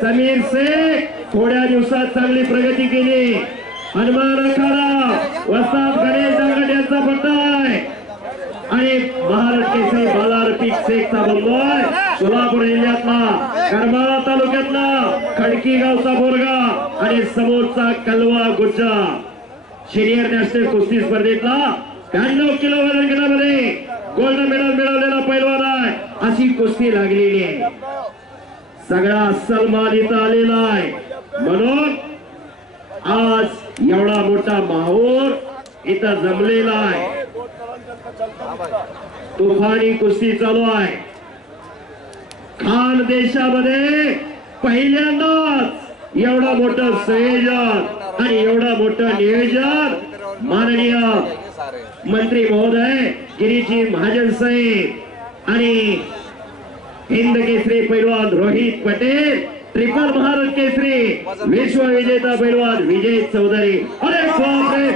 समीर शेख थोड्या दिवसात चांगली प्रगती केली. हनुमान अखाडा वस्ताद गणेश दांगड यांचा पट्टा आहे. आणि महाराष्ट्र केसरी बालार पीक शेखचा बंधोय सोलापूर जिल्ह्यातला करमाळा तालुक्यातला खडकी गावचा बोरगा आणि समोरचा कलवा गुज्जा. सिनियर नॅशनल कुस्ती स्पर्धेतला ब्याण्णव किलो वजन गटामध्ये गोल्ड मेडल मिळवलेला पैलवान आहे. अशी कुस्ती लागलेली आहे. सगळा सन्मान इथं आलेला आहे. म्हणून आज एवढा मोठा माहोर इथं जमलेला आहे. तुफानी कुस्ती चालू आहे. खान देशामध्ये पहिल्यांदाच एवढं मोठं संयोजन आणि एवढं मोठं नियोजन माननीय मंत्री महोदय गिरीजी महाजन साहेब आणि हिंद केसरी पैलवान रोहित पटेल ट्रिपल भारत केसरी विश्व विजेता पैलवान विजय चौधरी. अरे बापरे!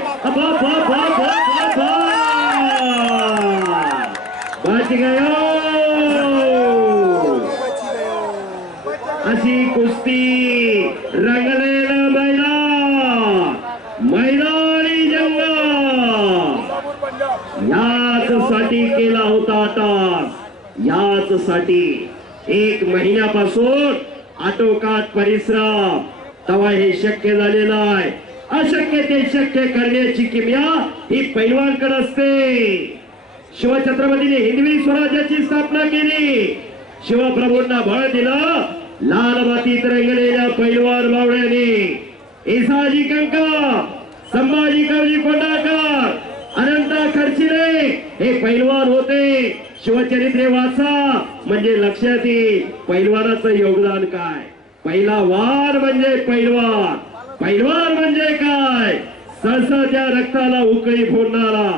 बच गयो! अशी कुस्ती रंग मैदान मैदानी जंग याच साठी केला होता टास याच साठी एक महिन्यापासून आटोकाट परिश्रम. तेव्हा हे शक्य झालेलं आहे अशक्य ते शक्य करण्याची किमया ही पैलवानकडे असते. शिवछत्रपतीने हिंदवी स्वराज्याची स्थापना केली. शिवप्रभूंना बळ दिलं. लाल मातीत रंगलेल्या पैलवान बावड्याने इसाजी कंका संभाजी कवजी कोंडाकर अनंता हे पैलवान होते. शिवचरित्रे वाचा. म्हणजे लक्षात येईल पैलवानाचं योगदान काय? पहिला वार म्हणजे पैलवान. पैलवान म्हणजे काय? सहसा त्या रक्ताला उकळी फोडणारा.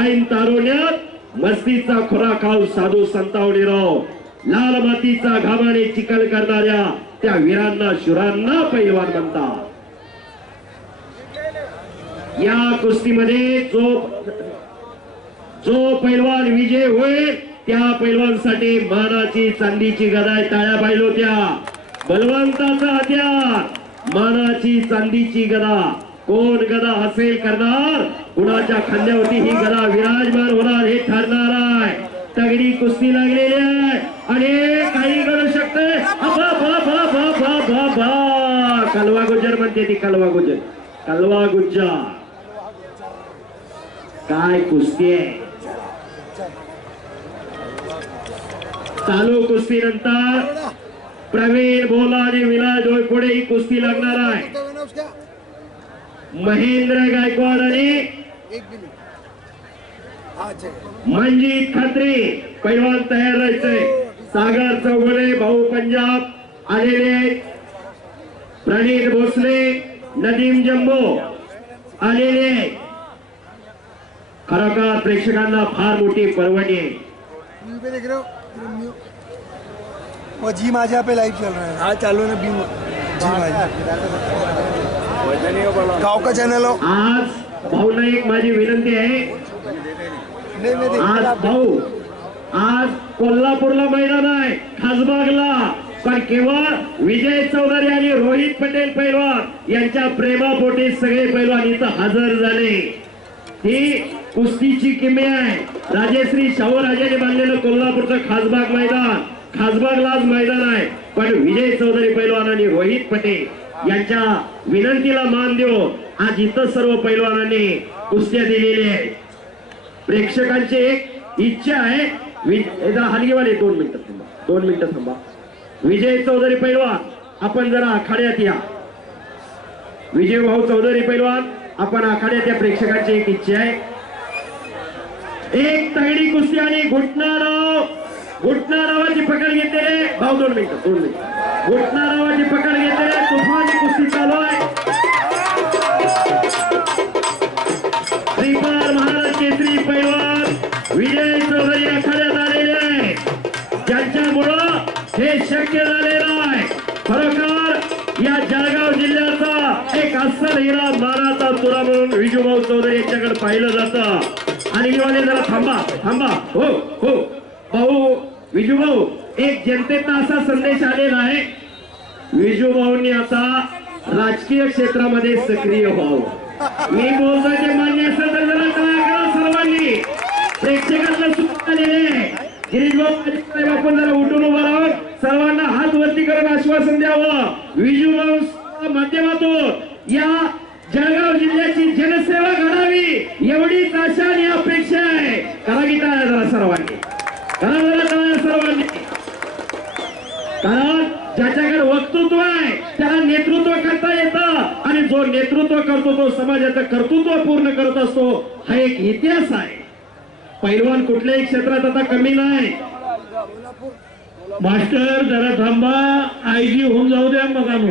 ऐन तारुण्यात मस्तीचा खुरा खाऊ साधू संतावणीराव लाल मातीचा घामाने चिकल करणाऱ्या त्या वीरांना शुरांना पैलवान म्हणतात. या कुस्तीमध्ये जो जो पैलवान विजय होईल त्या पैलवानसाठी मानाची चांदीची गदाय टाळ्या पाहिल त्या बलवंताचा हत्यार मानाची चांदीची गदा. कोण गदा असेल करणार? कुणाच्या खांद्यावरती ही गदा विराजमान होणार हे ठरणार आहे. तगडी कुस्ती लागलेली आहे. आणि काही करू शकते. कलवा गुज्जर म्हणते ती कलवा गुजर कलवा गुज्जा काय कुस्ती आहे? चालू कुस्ती नंतर प्रवीण बोला आणि विलास डोयपुढे ही कुस्ती लागणार आहे. महेंद्र गायकवाड आणि मंजित खत्री पैलवान तयार राहायचंय सागर चौगुले भाऊ पंजाब आलेले प्रणित भोसले नदीम जम्बो आलेले खरोखर प्रेक्षकांना फार मोठी पर्वणी आहे. हो वो जी माजा पे लाइव चल रहा है। हाँ चालू ना बीम जी माजा गाँव का चैनल हो। आज भाऊना एक माझी विनंती आहे। नहीं मैं आज भाऊ आज कोल्हापूरला मैदान आहे खासबागला. पण केवळ विजय चौधरी आणि रोहित पटेल पैलवान यांच्या प्रेमापोटी सगळे पैलवान इथं हजर झाले. ही कुस्तीची किमी आहे. राजेश्री शाहू राजाने बांधलेलं कोल्हापूरचं खासबाग मैदान. खासबागलाच मैदान आहे. पण विजय चौधरी पैलवान आणि रोहित पटेल यांच्या विनंतीला मान देऊन आज इथं सर्व पैलवानांनी कुस्त्या दिलेल्या आहेत. प्रेक्षकांची एक इच्छा आहे. हलगीवाले दोन मिनिटं थांबा. दोन मिनिटं थांबा. विजय चौधरी पैलवान आपण जरा आखाड्यात या. विजय भाऊ चौधरी पैलवान आपण आखाड्यात या प्रेक्षकांची एक इच्छा आहे. एक तगडी कुस्ती आणि घुटणाराव घुटणारावाची पकड घेते. भाऊ दोन मिनिटं दोन मिनिटं. घुटणारावाची पकड घेते. तुफानी कुस्ती चालू आहे. श्रीपाल महाराज केसरी पैलवान विजय चौधरी आखाड्यात आलेले आहे. ज्यांच्यामुळं हे शक्य झालेलं आहे. खरोखर या जळगाव जिल्ह्याचा एक अस्सल हिरा माराचा तुरा म्हणून विजूभाऊ चौधरी यांच्याकडे पाहिलं जातं. आणि वाले जरा थांबा थांबा. हो हो. भाऊ विजूभाऊ एक जनतेचा असा संदेश आलेला आहे. विजू भाऊंनी आता राजकीय क्षेत्रामध्ये सक्रिय व्हावं. मी बोलतोय ते मान्य असेल तर जरा काय करा सर्वांनी. प्रेक्षकांना सुद्धा आलेले गिरीश भाऊ आपण जरा उठून उभं राहून सर्वांना हात वरती करून आश्वासन द्यावं. विजू भाऊ माध्यमातून या जळगाव जिल्ह्याची जनसेवा घडावी एवढीच नेतृत्व करता येतं आणि जो नेतृत्व करतो तो समाजाचं कर्तृत्व पूर्ण करत असतो हा एक इतिहास आहे. पैलवान कुठल्याही क्षेत्रात आता कमी नाही. मास्टर जरा थांबा. आयजी होऊन जाऊ द्या मग.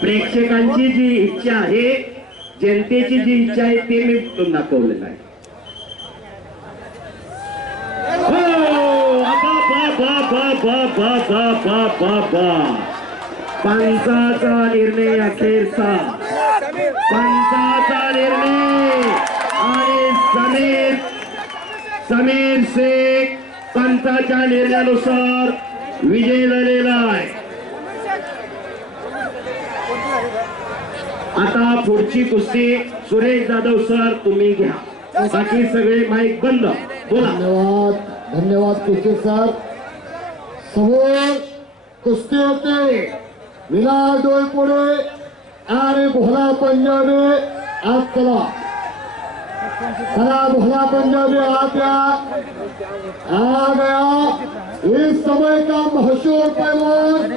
प्रेक्षकांची जी इच्छा आहे जनतेची जी इच्छा आहे ते मी दाखवलेलं आहे. हो, बा, बा, बा, बा, बा, बा, बा, बा, बा. पंचाचा निर्णय अखेरचा. पंचाचा निर्णय आणि समीर समीर शेख पंचाच्या निर्णयानुसार विजय झालेला आहे. आता पुढची कुस्ती सुरेश जाधव सर तुम्ही घ्या. बाकी सगळे माईक बंद. बोला. धन्यवाद. धन्यवाद कुस्ती सर. समोर कुस्ती होते. विलास डोईपुढे आणि भोला पंजाबी आज चला. चला भोला पंजाबी आ या. आ गया इस समय का मशहूर पैलवान